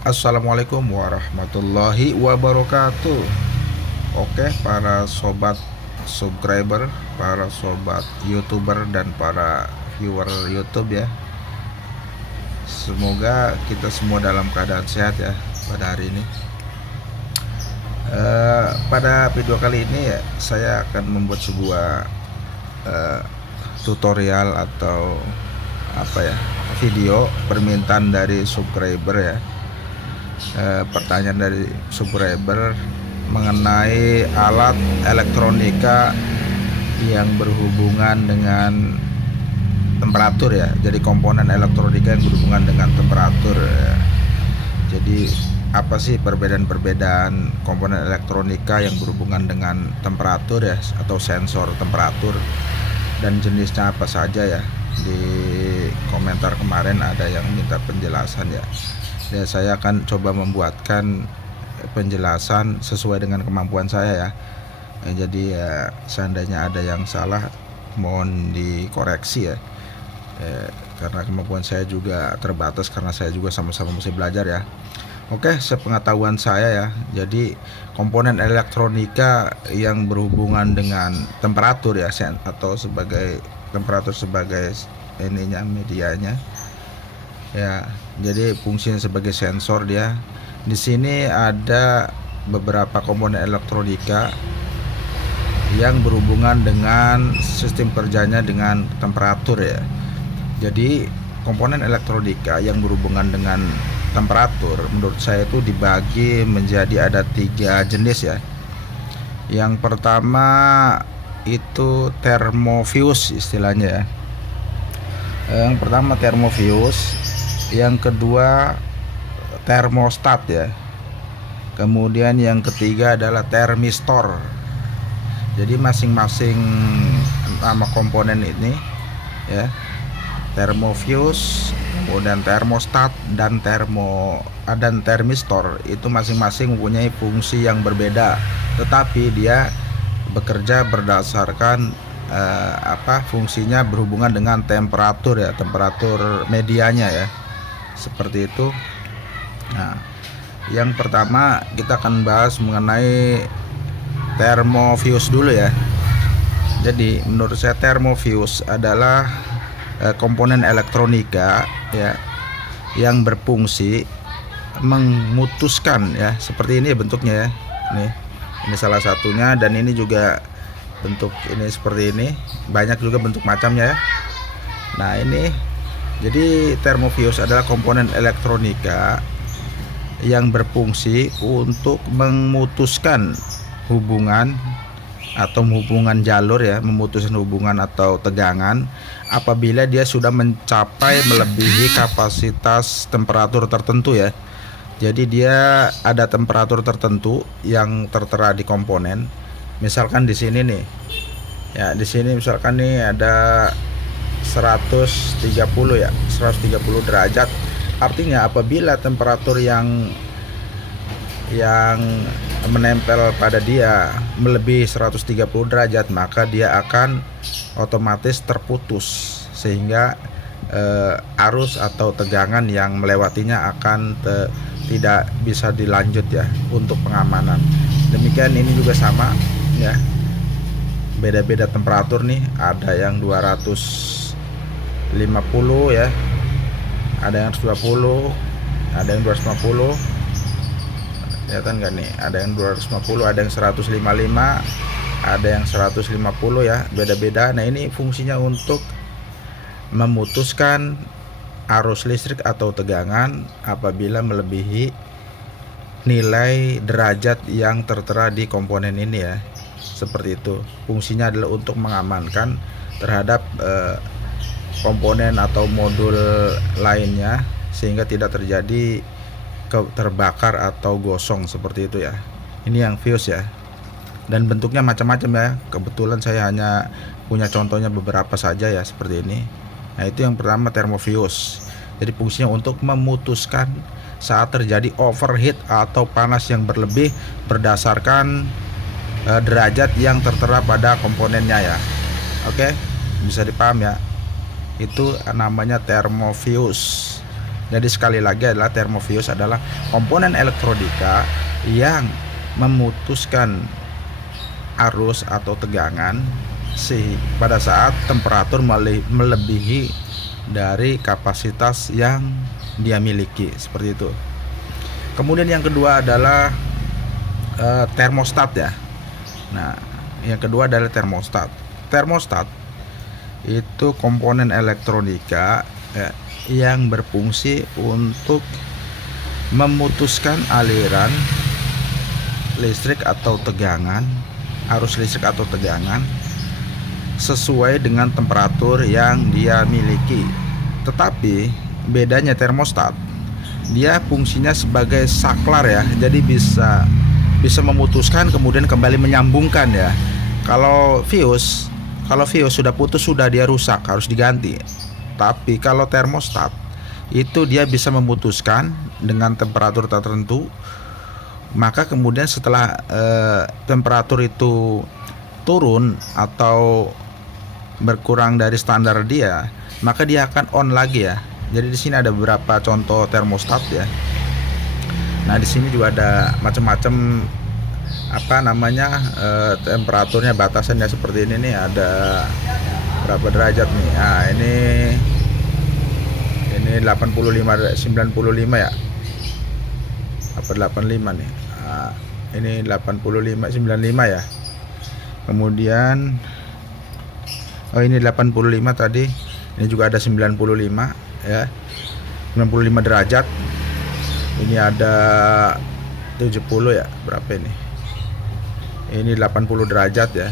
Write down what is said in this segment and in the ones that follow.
Assalamualaikum warahmatullahi wabarakatuh. Oke, para sobat subscriber, para sobat YouTuber dan para viewer YouTube ya. Semoga kita semua dalam keadaan sehat ya pada hari ini. Pada video kali ini ya, saya akan membuat sebuah tutorial atau video permintaan dari subscriber ya. Pertanyaan dari subscriber mengenai alat elektronika yang berhubungan dengan temperatur ya. Jadi komponen elektronika yang berhubungan dengan temperatur ya. Jadi apa sih perbedaan komponen elektronika yang berhubungan dengan temperatur ya, atau sensor temperatur, dan jenisnya apa saja ya. Di komentar kemarin ada yang minta penjelasan ya. Ya, saya akan coba membuatkan penjelasan sesuai dengan kemampuan saya ya. Jadi ya, seandainya ada yang salah mohon dikoreksi ya. Karena kemampuan saya juga terbatas, karena saya juga sama-sama masih belajar ya. Oke, sepengetahuan saya ya. Jadi komponen elektronika yang berhubungan dengan temperatur ya, atau sebagai temperatur sebagai ininya, medianya ya. Jadi fungsinya sebagai sensor dia. Di sini ada beberapa komponen elektronika yang berhubungan dengan sistem kerjanya dengan temperatur ya. Jadi komponen elektronika yang berhubungan dengan temperatur menurut saya itu dibagi menjadi ada 3 jenis ya. Yang pertama itu thermofuse istilahnya ya. Yang pertama thermofuse, yang kedua termostat ya, kemudian yang ketiga adalah termistor. Jadi masing-masing nama komponen ini ya, thermofuse, kemudian termostat dan termistor, itu masing-masing mempunyai fungsi yang berbeda, tetapi dia bekerja berdasarkan fungsinya berhubungan dengan temperatur ya, temperatur medianya ya, seperti itu. Nah, yang pertama kita akan bahas mengenai thermofuse dulu ya. Jadi menurut saya thermofuse adalah komponen elektronika ya yang berfungsi memutuskan ya, seperti ini bentuknya ya. Ini salah satunya, dan ini juga bentuk ini seperti ini. Banyak juga bentuk macamnya ya. Nah, ini jadi thermofuse adalah komponen elektronika yang berfungsi untuk memutuskan hubungan atau hubungan jalur ya, memutuskan hubungan atau tegangan apabila dia sudah mencapai melebihi kapasitas temperatur tertentu ya. Jadi dia ada temperatur tertentu yang tertera di komponen. Misalkan di sini nih. Ya, di sini misalkan nih ada 130 ya, 130 derajat. Artinya apabila temperatur yang menempel pada dia melebihi 130 derajat, maka dia akan otomatis terputus, sehingga arus atau tegangan yang melewatinya akan tidak bisa dilanjut ya untuk pengamanan. Demikian ini juga sama ya. Beda-beda temperatur nih, ada yang 250 ya, ada yang 120, ada yang 250. Kelihatan nggak nih? Ada yang 250, ada yang 155, ada yang 150 ya, beda-beda. Nah, ini fungsinya untuk memutuskan arus listrik atau tegangan apabila melebihi nilai derajat yang tertera di komponen ini ya. Seperti itu. Fungsinya adalah untuk mengamankan terhadap komponen atau modul lainnya, sehingga tidak terjadi terbakar atau gosong seperti itu ya. Ini yang fuse ya. Dan bentuknya macam-macam ya. Kebetulan saya hanya punya contohnya beberapa saja ya, seperti ini. Nah, itu yang pertama thermofuse. Jadi fungsinya untuk memutuskan saat terjadi overheat atau panas yang berlebih berdasarkan derajat yang tertera pada komponennya ya. Oke, bisa dipaham ya. Itu namanya thermofuse. Jadi sekali lagi adalah termofius adalah komponen elektronika yang memutuskan arus atau tegangan pada saat temperatur melebihi dari kapasitas yang dia miliki, seperti itu. Kemudian yang kedua adalah termostat ya. Nah, yang kedua adalah termostat. Termostat itu komponen elektronika ya, yang berfungsi untuk memutuskan aliran listrik atau tegangan, arus listrik atau tegangan sesuai dengan temperatur yang dia miliki. Tetapi bedanya termostat, dia fungsinya sebagai saklar ya, jadi bisa memutuskan kemudian kembali menyambungkan ya. Kalau fuse sudah putus, sudah dia rusak, harus diganti. Tapi kalau termostat itu dia bisa memutuskan dengan temperatur tertentu, maka kemudian setelah temperatur itu turun atau berkurang dari standar dia, maka dia akan on lagi ya. Jadi di sini ada beberapa contoh termostat ya. Nah, di sini juga ada macam-macam temperaturnya, batasannya seperti ini nih, ada berapa derajat nih. Nah, ini 85 95 ya. Apa 85 nih. Nah, ini 85 95 ya. Kemudian ini 85 tadi. Ini juga ada 95 ya. 95 derajat. Ini ada 70 ya. Berapa ini? Ini 80 derajat ya.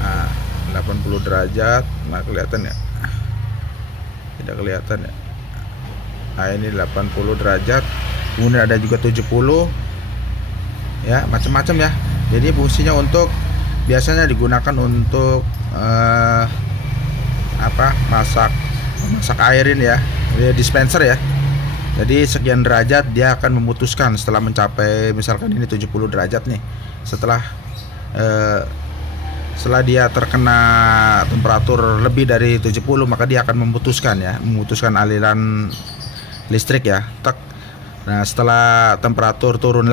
Nah, 80 derajat. Nah, kelihatan ya? Tidak kelihatan ya. Nah, ini 80 derajat. Kemudian ada juga 70 ya, macam-macam ya. Jadi fungsinya biasanya digunakan untuk masak airin ya. Dia dispenser ya. Jadi sekian derajat dia akan memutuskan setelah mencapai, misalkan ini 70 derajat nih. Setelah dia terkena temperatur lebih dari 70, maka dia akan memutuskan aliran listrik ya. Nah, setelah temperatur turun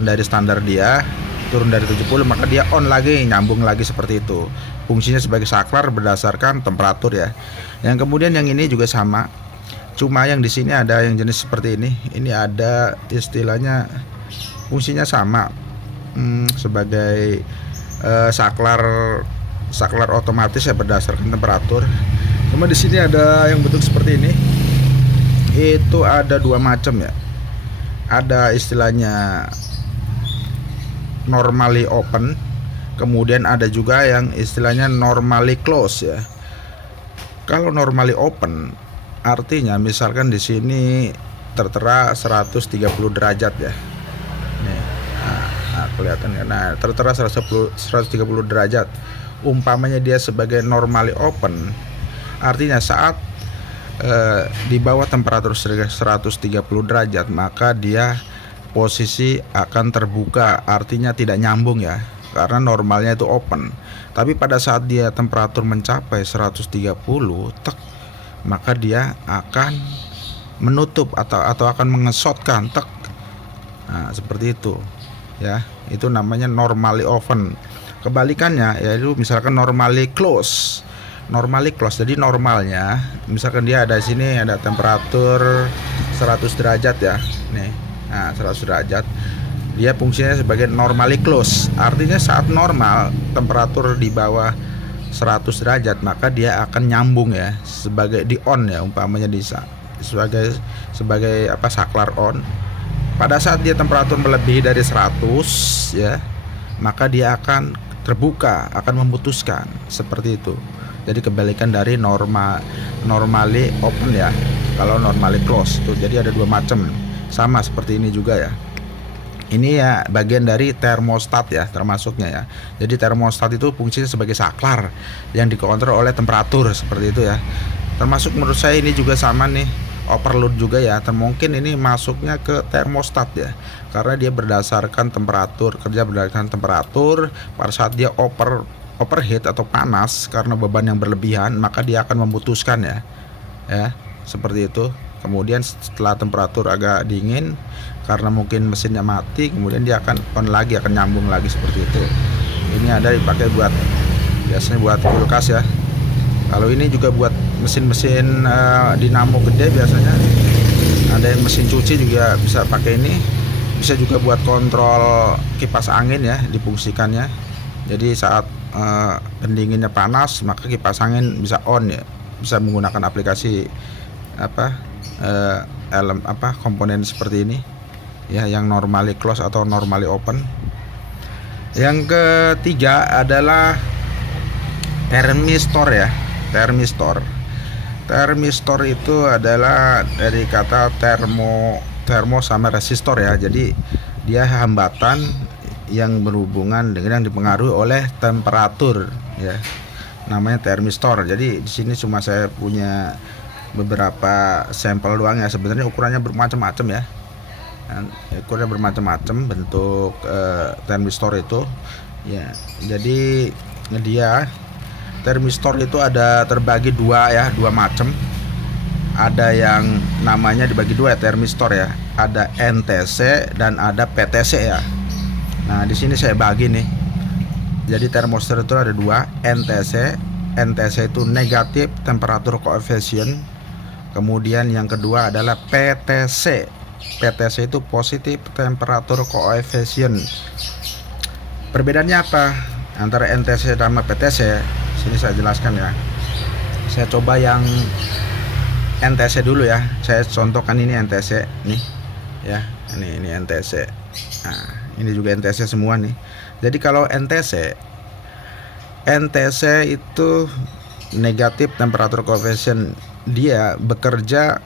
dari standar dia, turun dari 70, maka dia on lagi, nyambung lagi seperti itu. Fungsinya sebagai saklar berdasarkan temperatur ya. Yang kemudian yang ini juga sama. Cuma yang di sini ada yang jenis seperti ini. Ini ada istilahnya fungsinya sama sebagai saklar otomatis ya, berdasarkan temperatur. Cuma di sini ada yang bentuk seperti ini. Itu ada dua macam ya. Ada istilahnya normally open, kemudian ada juga yang istilahnya normally close ya. Kalau normally open artinya misalkan di sini tertera 130 derajat ya. Nih, nah kelihatan ya. Nah, tertera 130 derajat. Umpamanya dia sebagai normally open, artinya saat di bawah temperatur 130 derajat, maka dia posisi akan terbuka, artinya tidak nyambung ya, karena normalnya itu open. Tapi pada saat dia temperatur mencapai 130, maka dia akan menutup atau akan mengesotkan, Nah, seperti itu ya. Itu namanya normally open. Kebalikannya yaitu misalkan normally close. Jadi normalnya misalkan dia ada sini ada temperatur 100 derajat ya. Nih. Nah, 100 derajat. Dia fungsinya sebagai normally close. Artinya saat normal temperatur di bawah 100 derajat, maka dia akan nyambung ya, sebagai di on ya, umpamanya sebagai saklar on. Pada saat dia temperatur melebihi dari 100 ya, maka dia akan terbuka, akan memutuskan, seperti itu. Jadi kebalikan dari normally open ya. Kalau normally close tuh, jadi ada dua macam. Sama seperti ini juga ya. Ini ya bagian dari termostat ya, termasuknya ya. Jadi termostat itu fungsinya sebagai saklar yang dikontrol oleh temperatur, seperti itu ya. Termasuk menurut saya ini juga sama nih, overload juga ya. Mungkin ini masuknya ke termostat ya, karena dia berdasarkan temperatur, kerja berdasarkan temperatur. Pada saat dia overheat atau panas karena beban yang berlebihan, maka dia akan memutuskan ya, seperti itu. Kemudian setelah temperatur agak dingin karena mungkin mesinnya mati, kemudian dia akan on lagi, akan nyambung lagi seperti itu. Ini ada dipakai buat biasanya buat kulkas ya. Kalau ini juga buat mesin-mesin dinamo gede biasanya. Ada yang mesin cuci juga bisa pakai ini. Bisa juga buat kontrol kipas angin ya, difungsikannya. Jadi saat pendinginnya panas, maka kipas angin bisa on ya. Bisa menggunakan aplikasi komponen seperti ini ya, yang normally close atau normally open. Yang ketiga adalah thermistor ya. Thermistor itu adalah dari kata termo sama resistor ya. Jadi dia hambatan yang berhubungan dengan yang dipengaruhi oleh temperatur ya. Namanya thermistor. Jadi di sini cuma saya punya beberapa sampel doang ya. Sebenarnya ukurannya bermacam-macam ya. Ukurannya bermacam-macam bentuk thermistor itu ya. Jadi dia thermistor itu ada terbagi dua ya, dua macam. Ada yang namanya dibagi dua ya, thermistor ya. Ada NTC dan ada PTC ya. Nah, di sini saya bagi nih. Jadi thermistor itu ada dua, NTC. NTC itu negatif temperature coefficient. Kemudian yang kedua adalah PTC. PTC itu positif temperature coefficient. Perbedaannya apa antara NTC sama PTC? Sini saya jelaskan ya. Saya coba yang NTC dulu ya. Saya contohkan ini NTC nih ya. Ini NTC. Nah, ini juga NTC semua nih. Jadi kalau NTC itu negatif temperature coefficient, dia bekerja.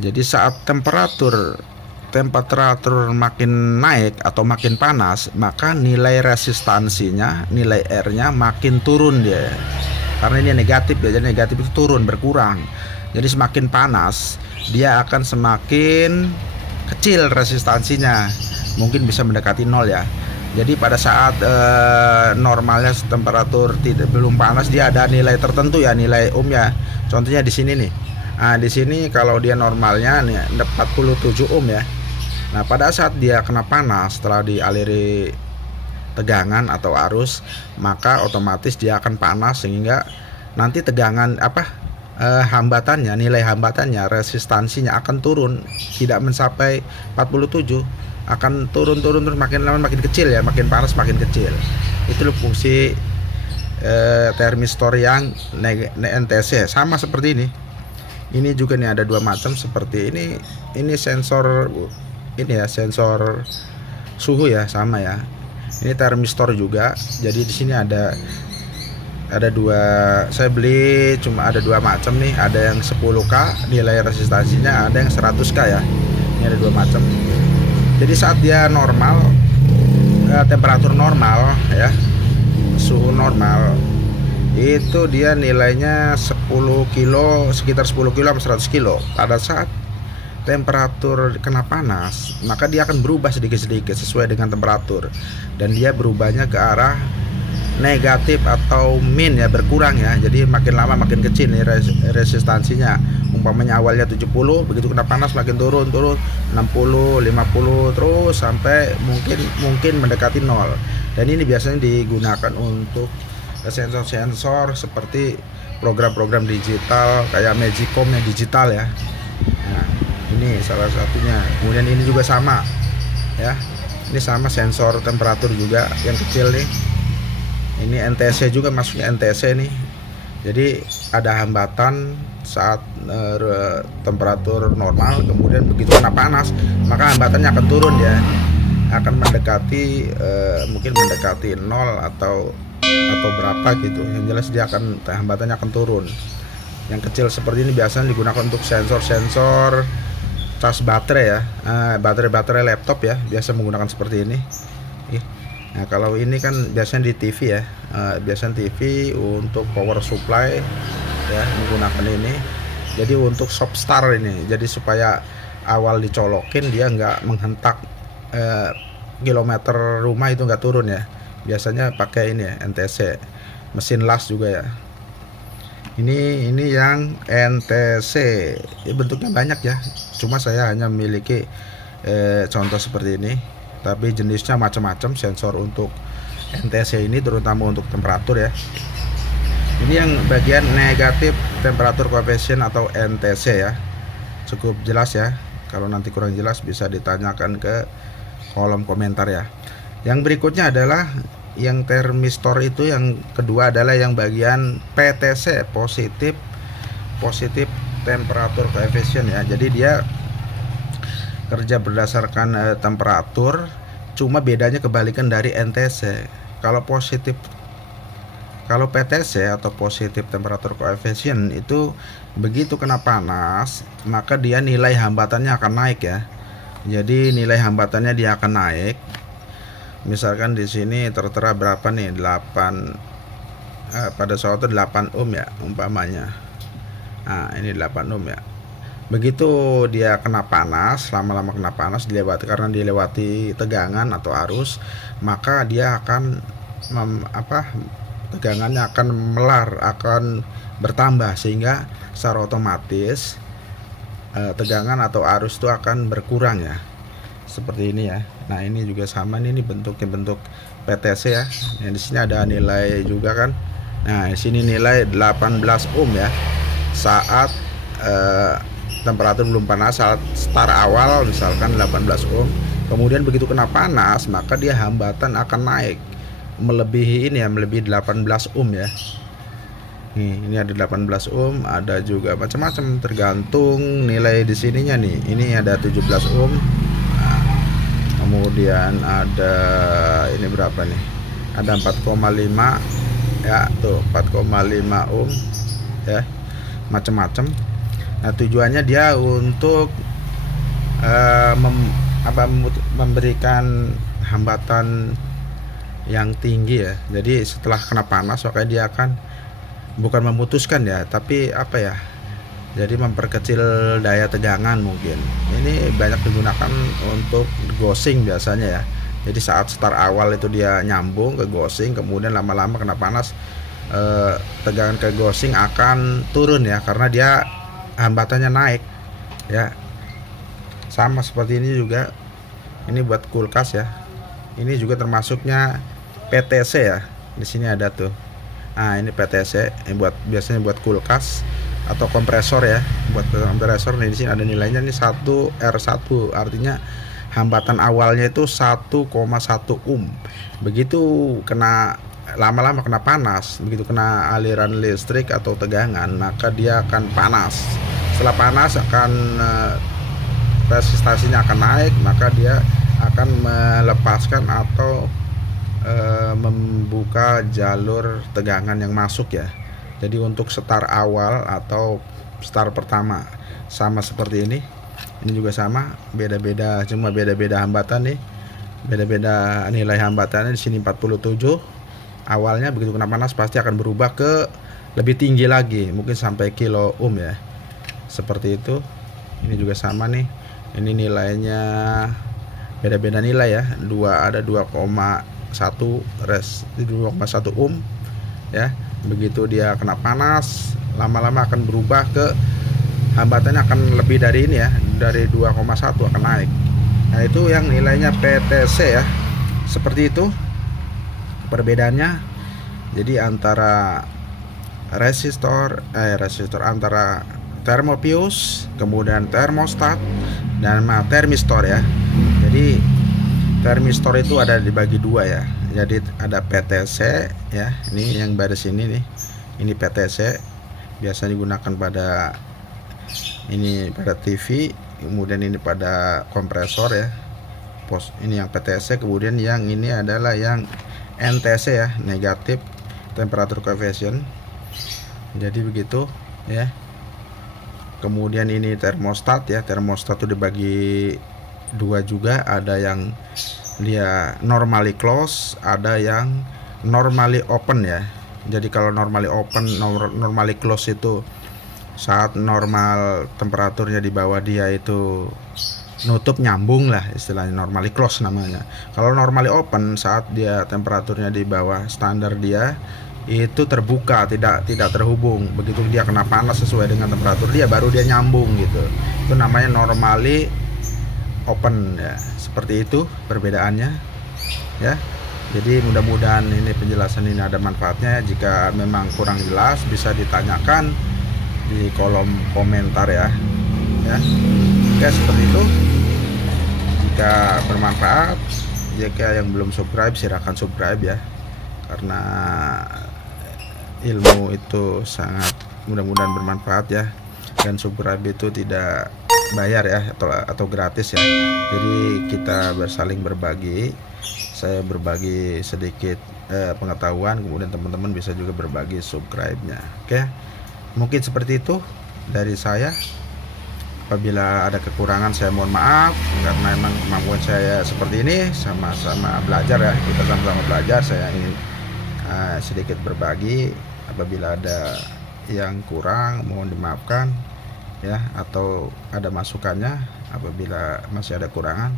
Jadi saat temperatur makin naik atau makin panas, maka nilai resistansinya, nilai R-nya makin turun dia. Karena ini negatif ya, jadi negatif itu turun, berkurang. Jadi semakin panas, dia akan semakin kecil resistansinya. Mungkin bisa mendekati nol ya. Jadi pada saat normalnya temperatur belum panas, dia ada nilai tertentu ya, nilai ya. Contohnya di sini nih. Nah, di sini kalau dia normalnya nih 47 ohm ya. Nah, pada saat dia kena panas setelah dialiri tegangan atau arus, maka otomatis dia akan panas sehingga nanti tegangan hambatannya, nilai hambatannya, resistansinya akan turun, tidak mencapai 47, akan turun makin lama makin kecil ya, makin panas makin kecil. Itu fungsi thermistor yang NTC. Sama seperti ini. Ini juga nih ada dua macam seperti ini. Ini sensor ini ya, sensor suhu ya, sama ya. Ini thermistor juga. Jadi di sini ada dua, saya beli cuma ada dua macam nih. Ada yang 10K nilai resistansinya, ada yang 100K ya. Ini ada dua macam. Jadi saat dia normal, temperatur normal ya, suhu normal, itu dia nilainya 10 kilo, sekitar 10 kilo sampai 100 kilo. Pada saat temperatur kena panas, maka dia akan berubah sedikit-sedikit sesuai dengan temperatur, dan dia berubahnya ke arah negatif atau min ya, berkurang ya. Jadi makin lama makin kecil nih resistansinya. Umpamanya awalnya 70, begitu kena panas makin turun 60, 50 terus sampai mungkin mendekati 0. Dan ini biasanya digunakan untuk sensor-sensor seperti program-program digital kayak Magicom yang digital ya. Nah, ini salah satunya. Kemudian ini juga sama ya. Ini sama sensor temperatur juga yang kecil nih. Ini NTC juga, masuknya NTC nih. Jadi ada hambatan saat temperatur normal, kemudian begitu kena panas, maka hambatannya akan turun ya. Akan mendekati mungkin mendekati 0 atau berapa gitu. Yang jelas dia akan hambatannya akan turun. Yang kecil seperti ini biasanya digunakan untuk sensor-sensor cas baterai ya, baterai laptop ya, biasa menggunakan seperti ini. Nah, kalau ini kan biasanya di TV ya, biasanya TV untuk power supply ya, menggunakan ini. Jadi untuk soft start ini, jadi supaya awal dicolokin dia nggak menghentak kilometer rumah itu nggak turun ya. Biasanya pakai ini ya, NTC, mesin las juga ya. Ini yang NTC. Ya, bentuknya banyak ya, cuma saya hanya memiliki contoh seperti ini, tapi jenisnya macam-macam sensor untuk NTC ini, terutama untuk temperatur ya. Ini yang bagian negatif temperatur coefficient atau NTC ya. Cukup jelas ya. Kalau nanti kurang jelas bisa ditanyakan ke kolom komentar ya. Yang berikutnya adalah yang termistor itu, yang kedua adalah yang bagian PTC, positif temperatur coefficient ya. Jadi dia kerja berdasarkan temperatur, cuma bedanya kebalikan dari NTC. Kalau PTC atau positif temperatur coefficient itu begitu kena panas, maka dia nilai hambatannya akan naik ya. Jadi nilai hambatannya dia akan naik. Misalkan di sini tertera berapa nih? 8 pada saat itu 8 ohm ya umpamanya. Nah, ini 8 ohm ya. Begitu dia kena panas, lama-lama kena panas karena dilewati tegangan atau arus, maka dia akan tegangannya akan akan bertambah, sehingga secara otomatis tegangan atau arus itu akan berkurang ya, seperti ini ya. Nah, ini juga sama nih, ini bentuk PTC ya. Yang di sini ada nilai juga kan. Nah, di sini nilai 18 ohm ya. Saat temperatur belum panas, saat start awal misalkan 18 ohm. Kemudian begitu kena panas, maka dia hambatan akan naik melebihi 18 ohm ya. Ini ada 18 ohm, ada juga macam-macam tergantung nilai di sininya nih. Ini ada 17 ohm. Nah, kemudian ada ini berapa nih? Ada 4,5 ya, tuh 4,5 ohm ya. Macam-macam. Nah, tujuannya dia untuk memberikan hambatan yang tinggi ya. Jadi setelah kena panas, maka dia akan bukan memutuskan ya, tapi jadi memperkecil daya tegangan mungkin. Ini banyak digunakan untuk ghosting biasanya ya. Jadi saat start awal itu dia nyambung ke ghosting, kemudian lama-lama kena panas, tegangan ke ghosting akan turun ya, karena dia hambatannya naik ya. Sama seperti ini juga, ini buat kulkas ya. Ini juga termasuknya PTC ya. Di sini ada tuh. Nah, ini PTC, ini biasanya buat kulkas atau kompresor ya. Buat kompresor nih, di sini ada nilainya nih 1R1, artinya hambatan awalnya itu 1,1 ohm. Begitu lama-lama kena panas, begitu kena aliran listrik atau tegangan, maka dia akan panas. Setelah panas akan resistasinya akan naik, maka dia akan melepaskan atau membuka jalur tegangan yang masuk ya. Jadi untuk start awal atau start pertama sama seperti ini juga sama, beda-beda, cuma beda-beda hambatan nih, beda-beda nilai hambatannya. Di sini 47 awalnya, begitu kena panas pasti akan berubah ke lebih tinggi lagi, mungkin sampai kilo ohm ya, seperti itu. Ini juga sama nih, ini nilainya beda-beda nilai ya. Ada 2,1 ohm ya. Begitu dia kena panas, lama-lama akan berubah ke hambatannya akan lebih dari ini ya, dari 2,1 akan naik. Nah, itu yang nilainya PTC ya. Seperti itu perbedaannya. Jadi antara resistor antara thermopius, kemudian termostat, dan termistor ya. Jadi termistor itu ada dibagi dua ya. Jadi ada PTC ya, ini yang baris ini nih, ini PTC, biasanya digunakan pada TV, kemudian ini pada kompresor ya. Ini yang PTC, kemudian yang ini adalah yang NTC ya, negatif temperatur coefficient. Jadi begitu ya. Kemudian ini termostat ya, termostat itu dibagi dua juga, ada yang dia normally close, ada yang normally open ya. Jadi kalau normally open, normally close itu saat normal temperaturnya di bawah dia itu nutup, nyambung lah istilahnya, normally close namanya. Kalau normally open, saat dia temperaturnya di bawah standar dia itu terbuka, tidak terhubung. Begitu dia kena panas sesuai dengan temperatur dia, baru dia nyambung gitu. Itu namanya normally open ya. Seperti itu perbedaannya ya. Jadi mudah-mudahan ini penjelasan ini ada manfaatnya. Jika memang kurang jelas bisa ditanyakan di kolom komentar ya. Oke, seperti itu. Jika bermanfaat, jika yang belum subscribe silahkan subscribe ya, karena ilmu itu sangat mudah-mudahan bermanfaat ya. Dan subscribe itu tidak bayar ya, atau gratis ya. Jadi kita bersaling berbagi. Saya berbagi sedikit pengetahuan, kemudian teman-teman bisa juga berbagi subscribe-nya. Oke, mungkin seperti itu dari saya. Apabila ada kekurangan saya mohon maaf, karena memang kemampuan saya seperti ini, sama-sama belajar ya, kita sama-sama belajar. Saya ingin sedikit berbagi. Apabila ada yang kurang mohon dimaafkan ya, atau ada masukannya apabila masih ada kurang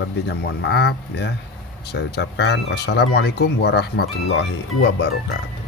lebihnya mohon maaf ya. Saya ucapkan wassalamualaikum warahmatullahi wabarakatuh.